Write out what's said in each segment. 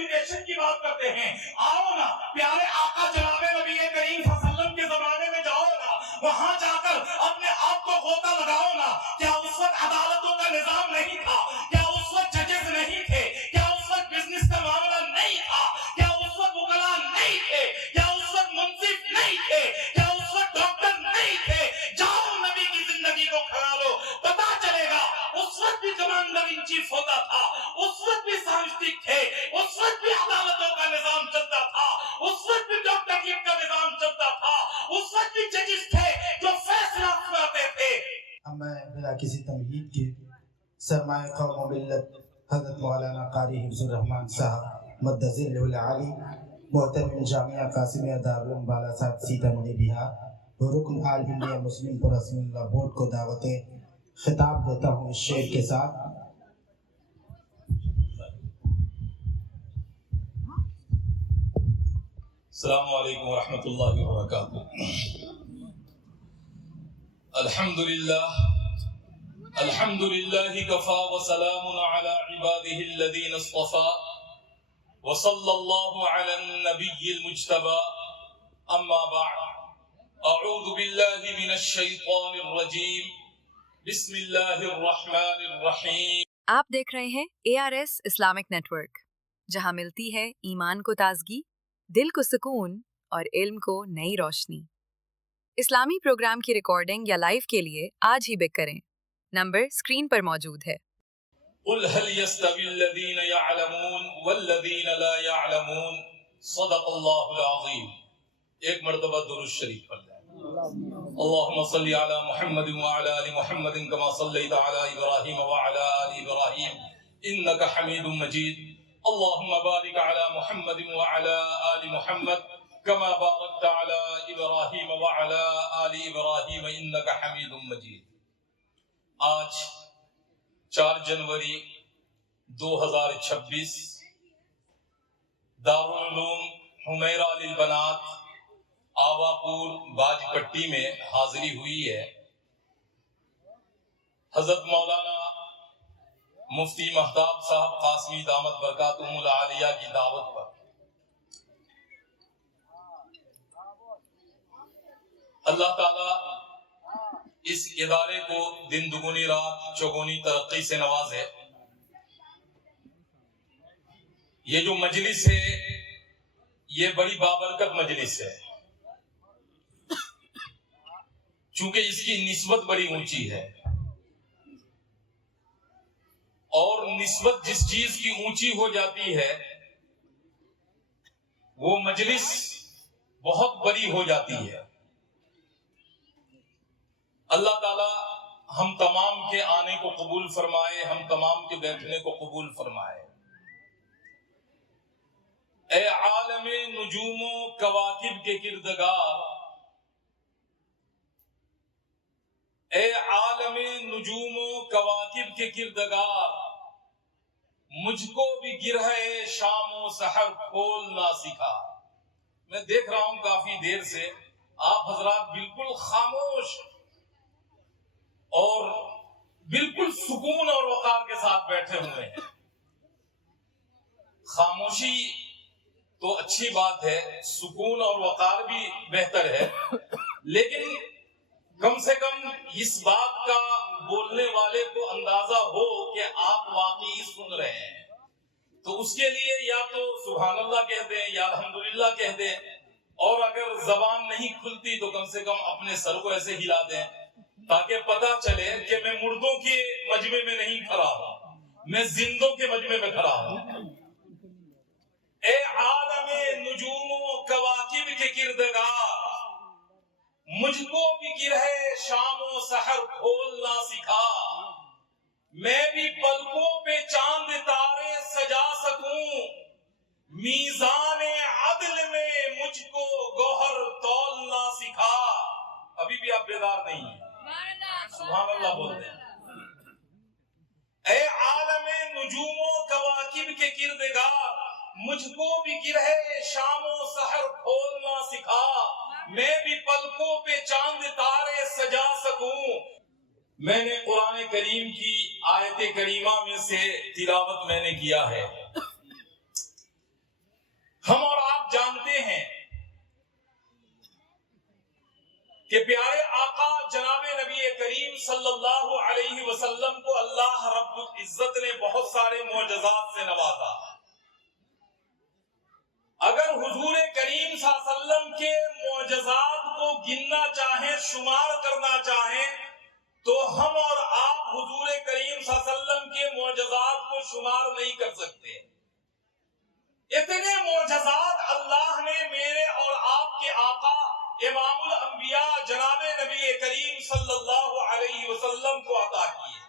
Education کی بات کرتے ہیں. آؤ نا پیارے آقا جناب نبی کریم صلی اللہ علیہ وسلم کے زمانے میں جاؤ نا, وہاں جا کر اپنے آپ کو غوطہ لگاؤ نا. کیا اس وقت عدالتوں کا نظام نہیں تھا؟ کیا اس وقت ججز نہیں تھے؟ کیا اس وقت بزنس کا معاملہ نہیں تھا؟ کیا اس وقت وکلاء نہیں تھے؟ کیا اس وقت منصف نہیں تھے؟ کیا اس وقت ڈاکٹر نہیں تھے؟ جاؤ نبی کی زندگی کو کھڑا لو, پتا چلے گا. اس وقت بھی کمانڈر ان چیف ہوتا تھا, اس وقت بھی سائنسٹک تھے, اس وقت بھی عدالتوں کا نظام چلتا تھا, اس وقت بھی ڈاکٹریٹ کا نظام چلتا تھا, اس وقت بھی ججز تھے جو فیصلہ سناتے تھے. اب میں بلا کسی تمہید کے سرمایہ قوم و ملت حضرت مولانا قاری حفظ الرحمن صاحب مدظل العالی محترم جامعہ قاسمیہ دارالعلوم بالاصاحب سیتامڑھی بہار و رکن آل انڈیا مسلم پرسن اللہ بورڈ کو دعوت خطاب دیتا ہوں اس شعر کے ساتھ. السلام علیکم ورحمۃ اللہ وبرکاتہ. الحمد للہ کفا وسلام علی عباده الذین اصطفى وصلی اللہ علی النبی المجتبى. اما بعد, اعوذ باللہ من الشیطان الرجیم, بسم اللہ الرحمن الرحیم. آپ دیکھ رہے ہیں ARS اسلامک نیٹ ورک, جہاں ملتی ہے ایمان کو تازگی, دل کو سکون اور علم کو نئی روشنی. اسلامی پروگرام کی ریکارڈنگ یا لائیو کے لیے آج ہی بک کریں. نمبر اسکرین پر موجود ہے. قل هل يستوي الذين يعلمون والذين لا يعلمون صدق اللہ العظیم. ایک مرتبہ درود شریف پڑھ لیں. اللهم صل على محمد وعلى آل محمد كما صليت على إبراهيم وعلى آل إبراهيم إنك حميد مجيد. اللهم بارك على محمد وعلى آل محمد كما باركت على إبراهيم وعلى آل إبراهيم إنك حميد مجيد. آج 4 جنوری 2026 دارالعلوم حمیرہ للبنات آواپور باج پٹی میں حاضری ہوئی ہے. حضرت مولانا مفتی مہتاب صاحب قاسمی دامت برکاتہم العالیہ کی دعوت پر. اللہ تعالی اس ادارے کو دن دگنی رات چوگنی ترقی سے نوازے. یہ جو مجلس ہے یہ بڑی بابرکت مجلس ہے, چونکہ اس کی نسبت بڑی اونچی ہے, اور نسبت جس چیز کی اونچی ہو جاتی ہے وہ مجلس بہت بڑی ہو جاتی ہے. اللہ تعالی ہم تمام کے آنے کو قبول فرمائے, ہم تمام کے بیٹھنے کو قبول فرمائے. اے عالم نجوم و کواکب کے کردگار, اے عالم نجوم و کواکب کے کردگار, مجھ کو بھی گرہ شام و سحر کھولنا سکھا. میں دیکھ رہا ہوں کافی دیر سے آپ حضرات بالکل خاموش اور بالکل سکون اور وقار کے ساتھ بیٹھے ہوئے ہیں. خاموشی تو اچھی بات ہے, سکون اور وقار بھی بہتر ہے, لیکن کم سے کم اس بات کا بولنے والے کو اندازہ ہو کہ آپ واقعی سن رہے ہیں. تو اس کے لیے یا تو سبحان اللہ کہہ دیں یا الحمدللہ کہہ دیں, اور اگر زبان نہیں کھلتی تو کم سے کم اپنے سر کو ایسے ہلا دیں تاکہ پتا چلے کہ میں مردوں کے مجمع میں نہیں کھڑا ہوں, میں زندوں کے مجمع میں کھڑا ہوں. اے عالم نجوم و کواکب کے کردگار, مجھ کو بھی گرہ شام و سحر کھولنا سکھا. میں بھی پلکوں پہ چاند تارے سجا سکوں, میزان عدل میں مجھ کو گوہر تولنا سکھا. ابھی بھی آپ بیدار نہیں ہیں, سبحان اللہ بولتے ہیں. اے عالم نجوم و کواکب کے کردگار, مجھ کو بھی گرہ شام و سحر کھولنا سکھا. میں بھی پلکوں پہ چاند تارے سجا سکوں. میں نے قرآن کریم کی آیت کریمہ میں سے تلاوت میں نے کیا ہے. کہ پیارے آقا جناب نبی کریم صلی اللہ علیہ وسلم کو اللہ رب العزت نے بہت سارے معجزات سے نوازا. اگر حضور کریم صلی اللہ علیہ وسلم کے معجزات کو گننا چاہیں، شمار کرنا چاہیں، تو ہم اور آپ حضور کریم صلی اللہ علیہ وسلم کے معجزات کو شمار نہیں کر سکتے. اتنے معجزات اللہ نے میرے اور آپ کے آقا امام الانبیاء جناب نبی کریم صلی اللہ علیہ وسلم کو عطا کیے.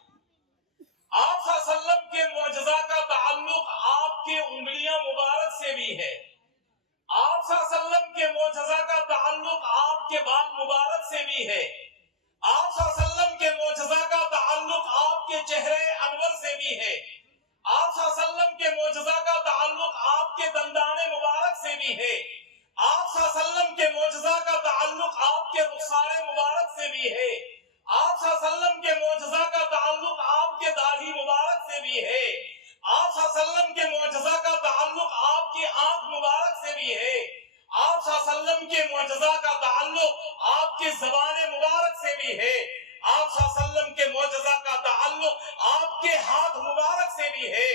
آپ صلی اللہ علیہ وسلم کے معجزہ کا تعلق آپ کے انگلیاں مبارک سے بھی ہے. آپ صلی اللہ علیہ وسلم کے معجزہ کا تعلق آپ کے بال مبارک سے بھی ہے. آپ صلی اللہ علیہ وسلم کے معجزہ کا تعلق آپ کے چہرے انور سے بھی ہے. آپ صلی اللہ علیہ وسلم کے معجزہ کا تعلق آپ کے دندان مبارک سے بھی ہے. آپ صلی اللہ علیہ وسلم کے معجزہ کا تعلق آپ کے رخسار مبارک سے بھی ہے. آپ صلی اللہ علیہ وسلم کے معجزہ کا تعلق آپ کے داڑھی مبارک سے بھی ہے. آپ صلی اللہ علیہ وسلم کے معجزہ کا تعلق آپ کی آنکھ مبارک سے بھی ہے. آپ صلی اللہ علیہ وسلم کے معجزہ کا تعلق آپ کی زبان مبارک سے بھی ہے. آپ صلی اللہ علیہ وسلم کے معجزہ کا تعلق آپ کے ہاتھ مبارک سے بھی ہے.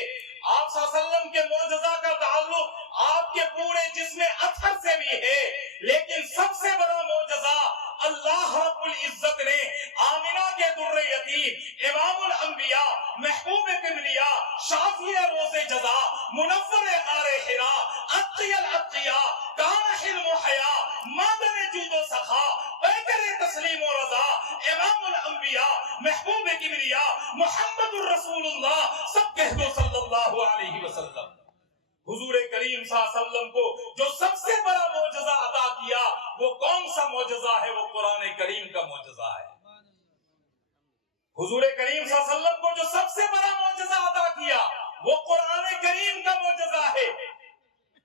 آپ صلی اللہ علیہ وسلم کے معجزہ کا تعلق آپ کے پورے جسم اطہر سے بھی ہے. لیکن سب سے بڑا معجزہ اللہ رب العزت نے آمنہ کے در یتیم، امام الانبیاء، محبوب کبریا، شافی روز جزا، منور غار حرا، اتقی الاتقیاء، کان حلم و حیا، مادن جود و سخا، پیکر تسلیم و رضا، امام الانبیاء، محبوب کبریا، محمد الرسول اللہ، سب کہہ دو صلی اللہ علیہ وسلم. حضور کریم صلی اللہ علیہ وسلم کو جو سب سے بڑا معجزہ عطا کیا وہ کون سا معجزہ ہے؟ وہ قرآن کریم کا معجزہ ہے. حضور کریم صلی اللہ علیہ وسلم کو جو سب سے بڑا معجزہ عطا کیا وہ قرآن کریم کا معجزہ ہے.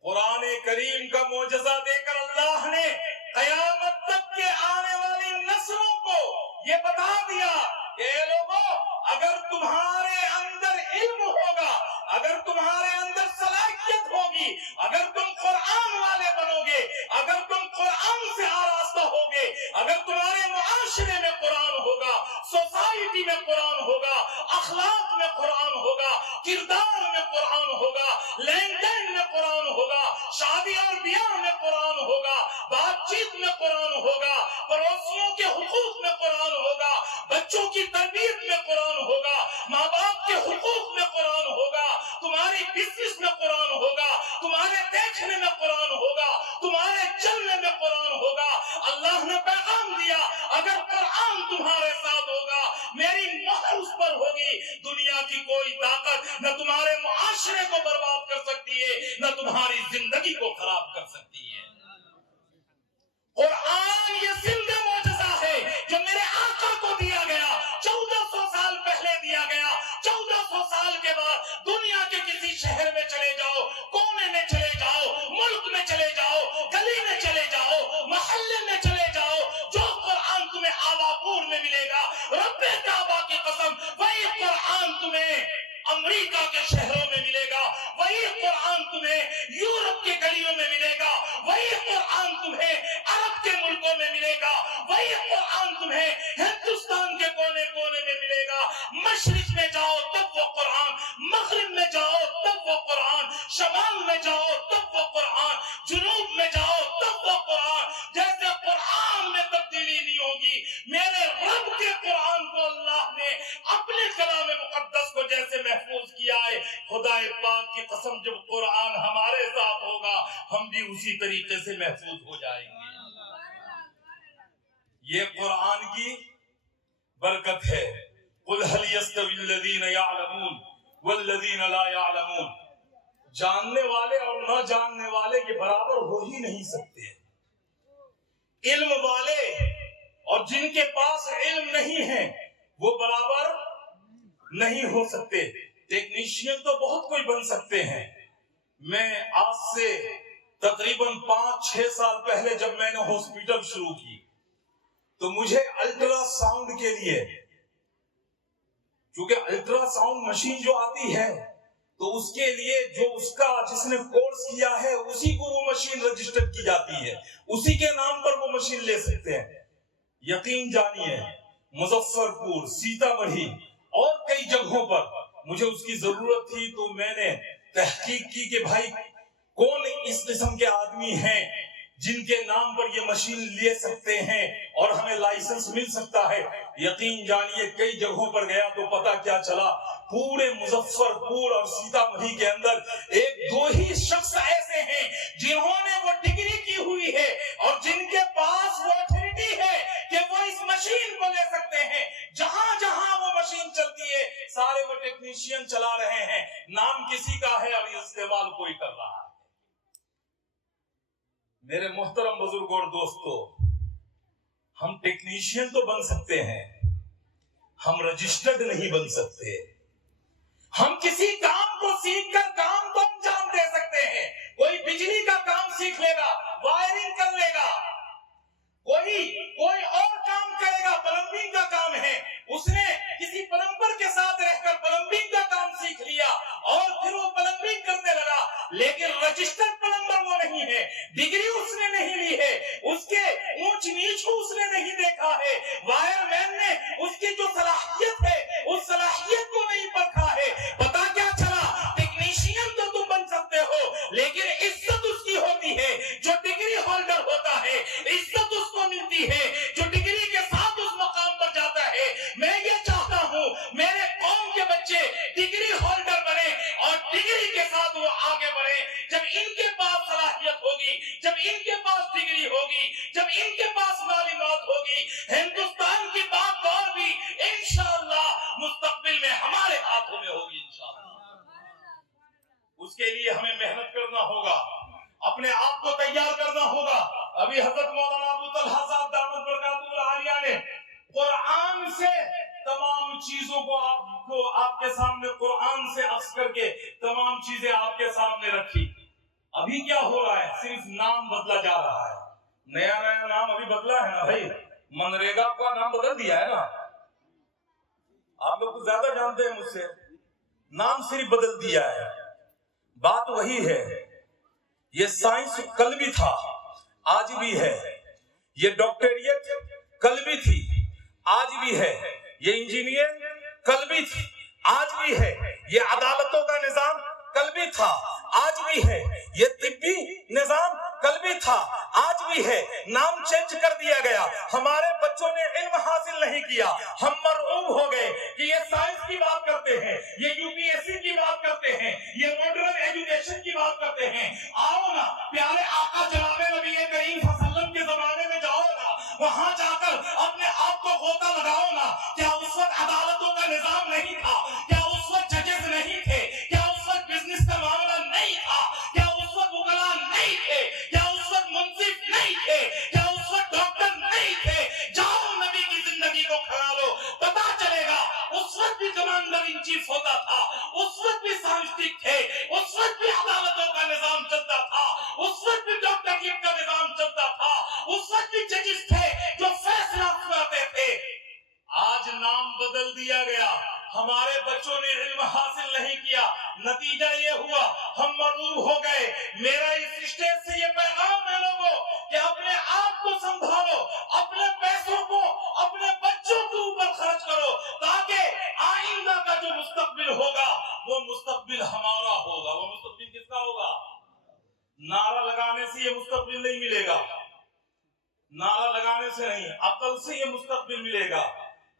قرآن کریم کا معجزہ دے کر اللہ نے قیامت تک کے آنے والی نسلوں کو یہ بتا دیا کہ اے لوگوں، اگر تمہارے اندر علم ہوگا، اگر تمہارے اندر صلاحیت ہوگی، اگر تم قرآن والے بنو گے، اگر تم قرآن سے آراستہ ہوگے، اگر تمہارے معاشرے میں قرآن ہوگا، سوسائٹی میں قرآن ہوگا، اخلاق میں قرآن ہوگا، کردار میں قرآن ہوگا، لین دین میں قرآن ہوگا، شادی اور بیاہ میں قرآن ہوگا، بات چیت میں قرآن ہوگا، پڑوسیوں کے حقوق میں قرآن ہوگا، بچوں کی تربیت میں قرآن ہوگا، ماں باپ کے حقوق میں قرآن ہوگا، تمہاری بزنس میں قرآن ہوگا، تمہارے دیکھنے میں قرآن ہوگا، تمہارے چلنے میں قرآن ہوگا. اللہ نے پیغام دیا اگر قرآن تمہارے ساتھ ہوگا، میری مہر اس پر ہوگی، دنیا کی کوئی طاقت نہ تمہارے معاشرے کو برباد کر سکتی ہے، نہ تمہاری زندگی کو خراب کر سکتی ہے. قرآن یہ زندہ معجزہ ہے جو میرے آقا کو دیا گیا، 1400 سال پہلے دیا گیا. 1400 سال کے بعد دنیا کے کسی شہر میں چلے جاؤ، کونے میں چلے جاؤ، ملک میں چلے جاؤ، گلی میں چلے جاؤ، محلے میں چلے جاؤ، جو قرآن تمہیں آباپور میں ملے گا، رب کعبہ کی قسم وہی قرآن تمہیں امریکہ کے شہروں میں ملے گا، وہی قرآن تمہیں یورپ کے گلیوں میں ملے گا، وہی قرآن تمہیں عرب کے ملکوں میں ملے گا، وہی قرآن تمہیں ہندوستان کے کونے کونے میں ملے گا. مشرق میں جاؤ تب وہ قرآن، مغرب میں جاؤ تب وہ قرآن، شمال میں جاؤ تب وہ قرآن، جنوب میں جاؤ تب وہ قرآن. جیسے قرآن میں تبدیلی نہیں ہوگی، میرے رب کے قرآن کو اللہ نے اپنے کلام مقدس کو جیسے محفوظ کیا ہے، خدا پاک کی قسم جب قرآن ہمارے ساتھ ہوگا ہم بھی اسی طریقے سے محفوظ ہو جائیں گے. یہ قرآن کی برکت ہے. قل هل يستوي الذين يعلمون والذين لا يعلمون. جاننے والے اور نہ جاننے والے کے برابر ہو ہی نہیں سکتے. علم والے اور جن کے پاس علم نہیں ہے وہ برابر نہیں ہو سکتے. ٹیکنیشین تو بہت کوئی بن سکتے ہیں. میں آج سے تقریباً 5-6 سال پہلے جب میں نے ہاسپٹل شروع کی تو مجھے الٹرا ساؤنڈ کے لیے، کیونکہ الٹرا ساؤنڈ مشین جو آتی ہے تو اس کے لیے جو جس نے کورس کیا ہے اسی کو وہ مشین رجسٹر کی جاتی ہے، اسی کے نام پر وہ مشین لے سکتے ہیں. यकीन जानिए मुजफ्फरपुर, सीतामढ़ी और कई जगहों पर मुझे उसकी जरूरत थी, तो मैंने तहकीक की कि भाई कौन इस किस्म के आदमी हैं जिनके नाम पर ये मशीन ले सकते हैं और हमें लाइसेंस मिल सकता है। यकीन जानिए कई जगहों पर गया तो पता क्या चला, पूरे मुजफ्फरपुर और सीतामढ़ी के अंदर एक दो ही शख्स ऐसे हैं जिन्होंने वो डिग्री की हुई है और जिनके पास वो अथॉरिटी है कि वो इस मशीन को ले सकते हैं। जहां जहां वो मशीन चलती है सारे वो टेक्नीशियन चला रहे हैं, नाम किसी का है और इस्तेमाल कोई कर रहा है। मेरे मोहतरम बुजुर्गों और दोस्तों, हम टेक्नीशियन तो बन सकते हैं, हम रजिस्टर्ड नहीं बन सकते। हम किसी काम को सीखकर काम को अंजाम दे सकते हैं। कोई बिजली का काम सीख लेगा, वायरिंग कर लेगा, कोई और काम करेगा, प्लम्बिंग का काम है, उसने किसी प्लम्बर के साथ रहकर प्लम्बिंग का काम सीख लिया और फिर वो प्लम्बिंग करने लगा, लेकिन रजिस्टर्ड प्लम्बर वो नहीं है, डिग्री उसने नहीं ली है, उसके ऊंच नीच को उसने नहीं देखा है, वायरमैन ने उसकी जो सलाहियत है उस सलाहियत को नहीं परखा है। पता क्या चला, टेक्नीशियन तो तुम बन सकते हो लेकिन इज्जत उसकी होती है जो डिग्री होल्डर होता है, इज्जत उसको मिलती है जो डिग्री के साथ उस मकाम पर जाता है। मैं ये चाहता हूँ मेरे कौम के बच्चे डिग्री होल्डर बने और डिग्री के साथ वो आगे बढ़े। जब इनके पास सलाहियत होगी, जब इनके पास डिग्री होगी, जब इनके पास मालूमात होगी, हिंदुस्तान की बात और भी इंशाअल्लाह मुस्तकबिल में हमारे हाथों में होगी इंशाअल्लाह। उसके लिए हमें मेहनत करना होगा, अपने आप को तैयार करना होगा। अभी हजरत मौलाना अबू तलहा साहब दामद बरकातुहू आलिया ने कुरान से तमाम चीजों को आपके सामने कुरान से अक्स करके तमाम चीजें आपके सामने रखी। अभी क्या हो रहा है, सिर्फ नाम बदला जा रहा है, नया नया नाम अभी बदला है ना भाई, मनरेगा का नाम बदल दिया है ना, आप लोग तो ज्यादा जानते हैं मुझसे, नाम सिर्फ बदल दिया है, बात वही है। ये साइंस कल भी था आज भी है, ये डॉक्टरियत कल भी थी आज भी है, ये इंजीनियर कल भी थी आज भी है, ये अदालतों का निजाम कल भी था आज भी है, ये तिब्बी निजाम कल भी था आज भी है, नाम चेंज कर दिया गया। हमारे बच्चों ने इल्म हासिल नहीं किया, हम मरऊब हो गए कि ये साइंस की बात करते हैं, ये यूपीएससी की बात करते हैं, ये मॉडर्न एजुकेशन की बात करते हैं। आओ ना प्यारे आका जनाबे नबी करीम सल्लल्लाहु अलैहि वसल्लम के जमाने में जाओ ना, वहां जाकर अपने आप को गोता लगाओ ना। क्या उस वक्त अदालतों का निजाम नहीं था? क्या उस वक्त जजेस नहीं थे? क्या उस वक्त बिजनेस का मामला नहीं था? क्या उस वक्त वकला नहीं थे? क्या उस वक्त मुंसिफ नहीं थे? क्या उस वक्त डॉक्टर नहीं थे? जाओ नबी की जिंदगी को खड़ा लो, पता चलेगा उस वक्त भी कमांडर इन चीफ होता था, उस वक्त भी सांस्कृतिक थे, उस वक्त भी अदालतों का निजाम चलता था, उस वक्त भी डॉक्टरशिप का निजाम चलता था, उस वक्त भी जजेस थे जो फैसला सुनाते थे। आज नाम बदल दिया गया, हमारे बच्चों ने इल्म हासिल नहीं किया, नतीजा ये हुआ हम मरूब हो गए। मेरा इस स्टेज से ये पैगाम है लोगों कि अपने आप को संभालो, अपने पैसों को अपने बच्चों के ऊपर खर्च करो, ताकि आइंदा का जो मुस्तकबिल होगा वो मुस्तकबिल हमारा होगा। वो मुस्तकबिल किसका होगा? नारा लगाने से ये मुस्तकबिल नहीं मिलेगा, नारा लगाने से नहीं, अकल से ये मुस्तकबिल मिलेगा।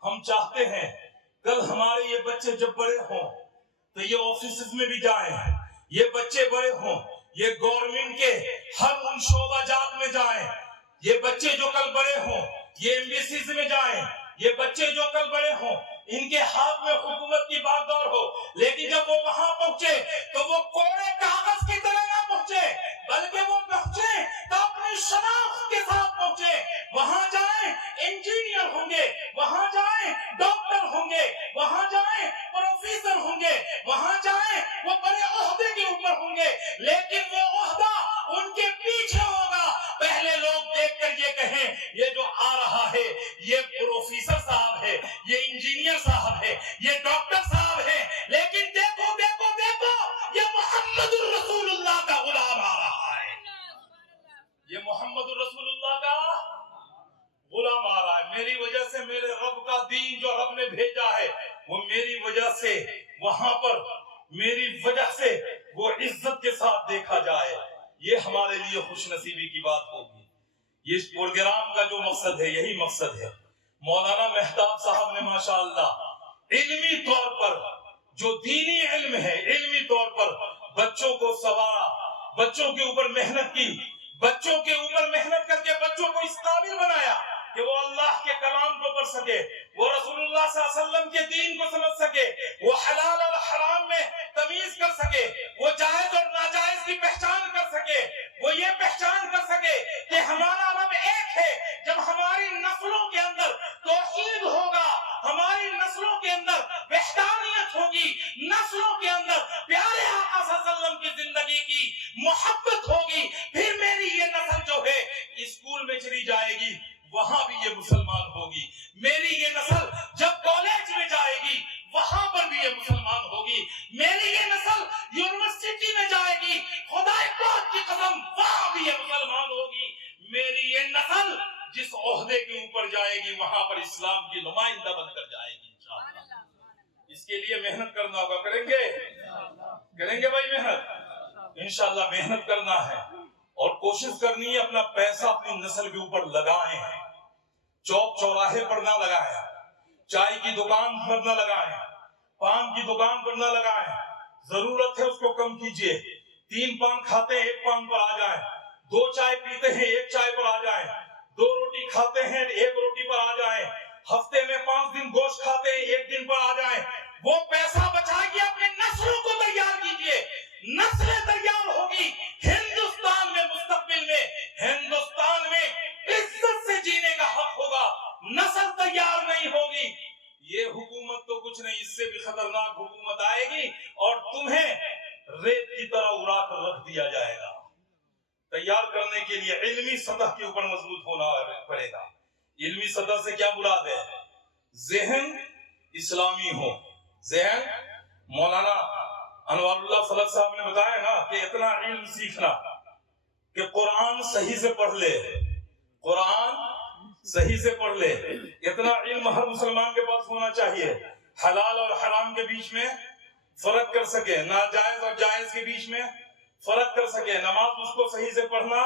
हम चाहते हैं कल हमारे ये बच्चे जब बड़े हों तो ये ऑफिस में भी जाएं, ये बच्चे बड़े हों ये गवर्नमेंट के हर उन शोबाजात में जाएं, ये बच्चे जो कल बड़े हों ये एम्बेसीज में जाएं, ये बच्चे जो कल बड़े हों इनके हाथ में हुकूमत की बागडोर हो। लेकिन जब वो वहां पहुंचे तो वो कोरे कागज की तरह ना पहुंचे, बल्कि वो पहुंचे तो अपनी शनाख्त के साथ पहुंचे। वहां जाए इंजीनियर होंगे, वहां जाए डॉक्टर होंगे, वहां जाए प्रोफेसर होंगे, वहां जाए वो बड़े ओहदे के ऊपर होंगे, लेकिन वो ओहदा उनके पीछे होगा। पहले लोग देखकर ये कहें ये जो आ रहा है ये प्रोफेसर साहब है, ये इंजीनियर साहब है, ये डॉक्टर साहब है, लेकिन देखो देखो देखो ये मोहम्मदुर रसूलुल्लाह का गुलाम आ रहा है, ये मोहम्मदुर रसूलुल्लाह का गुलाम आ रहा है। दीन जो रब ने भेजा है वो मेरी वजह से वहां पर मेरी वजह से वो इज्जत के साथ देखा जाए, ये हमारे लिए खुशनसीबी की बात होगी। ये प्रोग्राम का जो मकसद है यही मकसद है। मौलाना मेहताब साहब ने माशाअल्लाह इल्मी तौर पर जो दीनी इल्म है, इल्मी तौर पर बच्चों को सवारा, बच्चों के ऊपर मेहनत की, बच्चों के ऊपर मेहनत करके बच्चों को इस काबिल बनाया कि वो अल्लाह के कलाम को पढ़ सके, वो रसूलुल्लाह सल्लल्लाहु अलैहि वसल्लम के दीन को समझ सके, वो हलाल और हराम में तमीज कर सके, वो जायज और नाजायज की पहचान कर सके, वो ये पहचान कर सके कि हमारा रब एक है। जब हमारी नस्लों के अंदर तौहीद होगा, हमारी नस्लों के अंदर वहदानियत होगी, नस्लों के अंदर प्यारे आका सल्लल्लाहु अलैहि वसल्लम की जिंदगी की मोहब्बत होगी, फिर मेरी ये नस्ल जो है स्कूल में चली जाएगी, वहां भी ये मुसलमान होगी। मेरी ये नस्ल जब कॉलेज में जाएगी वहां पर भी ये मुसलमान होगी। मेरी ये नस्ल यूनिवर्सिटी में जाएगी, खुदा पाक की कसम वहां भी ये मुसलमान होगी। मेरी ये नस्ल जिस ओहदे के ऊपर जाएगी वहां पर इस्लाम की नुमाइंदा बनकर जाएगी इंशाअल्लाह। इसके लिए मेहनत करना होगा। करेंगे भाई मेहनत? इंशाअल्लाह मेहनत करना है और कोशिश करनी है अपना पैसा अपनी नस्ल के ऊपर लगाएं। चौक चौराहे पर ना लगाएं, चाय की दुकान पर ना लगाएं, पान की दुकान पर ना लगाएं। जरूरत है उसको कम कीजिए। 3 पान खाते हैं 1 पान पर आ जाएं, 2 चाय पीते हैं 1 चाय पर आ जाएं, 2 रोटी खाते हैं 1 रोटी पर आ जाएं, हफ्ते में 5 दिन गोश्त खाते हैं 1 दिन पर आ जाएं। वो पैसा बचाइए, अपने नस्लों को तैयार कीजिए। नस्लें तैयार होगी, हिंदुस्तान में मुस्तकबिल में हिंदुस्तान में इज्जत से जीने का हक होगा। नस्ल तैयार नहीं होगी, ये हुकूमत तो कुछ नहीं, इससे भी खतरनाक हुकूमत आएगी और तुम्हें रेत की तरह उड़ा कर रख दिया जाएगा। तैयार करने के लिए इल्मी सतह के ऊपर मजबूत होना पड़ेगा। इल्मी सतह से क्या मुराद है? ज़हन इस्लामी हो। ज़हन मौलाना अनवारुल्लाह फलक साहब ने बताया ना कि इतना इल्म सीखना कि कुरान सही से पढ़ ले, कुरान सही से पढ़ ले। इतना इल्म हर मुसलमान के पास होना चाहिए। हलाल और हराम के बीच में फर्क कर सके, नाजायज और जायज के बीच में फर्क कर सके, नमाज उसको सही से पढ़ना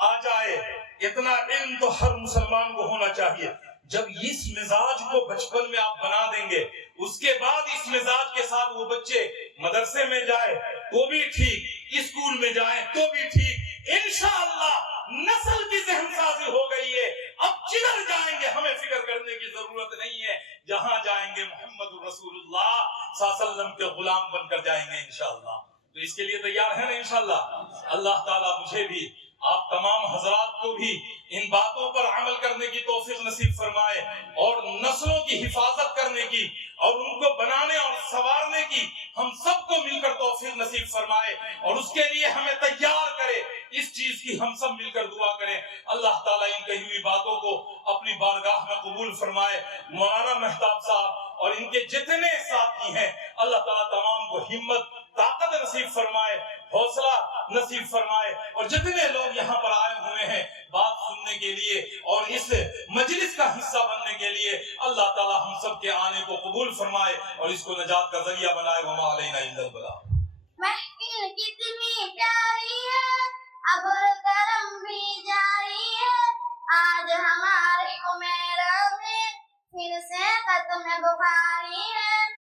आ जाए। इतना इल्म तो हर मुसलमान को होना चाहिए। जब इस मिजाज को बचपन में आप बना देंगे, उसके बाद इस मिजाज के साथ वो बच्चे मदरसे में जाए तो भी ठीक, स्कूल में जाए तो भी ठीक। इंशाअल्लाह नस्ल की ज़हनसाज़ी हो गई है। अब जिधर जाएंगे हमें फिक्र करने की जरूरत नहीं है। जहां जाएंगे मोहम्मद रसूलुल्लाह सल्लल्लाहु अलैहि वसल्लम के गुलाम बनकर जाएंगे इंशाअल्लाह। तो इसके लिए तैयार है ना इंशाअल्लाह। अल्लाह ताला मुझे भी आप तमाम हजरात को भी इन बातों पर अमल करने की तौफीक नसीब फरमाए और नस्लों की हिफाजत करने की और उनको बनाने और संवारने की हम सबको मिलकर तौफीक नसीब फरमाए और उसके लिए हमें तैयार करे। इस चीज की हम सब मिलकर दुआ करें। अल्लाह ताला इन कही हुई बातों को अपनी बारगाह में कबूल फरमाए। मौलाना मेहताब साहब और इनके जितने साथी हैं अल्लाह ताला तमाम को हिम्मत ताकत नसीब फरमाए, हौसला नसीब फरमाए और जितने लोग यहाँ पर आए हुए हैं बात सुनने के लिए और इस मजलिस का हिस्सा बनने के लिए अल्लाह ताला हम सब के आने को कबूल फरमाए और इसको नजात का जरिया बनाए। वमा अलैना इल्लल बलाग। महफिल कितनी प्यारी है, अब करम भी जारी है, आज हम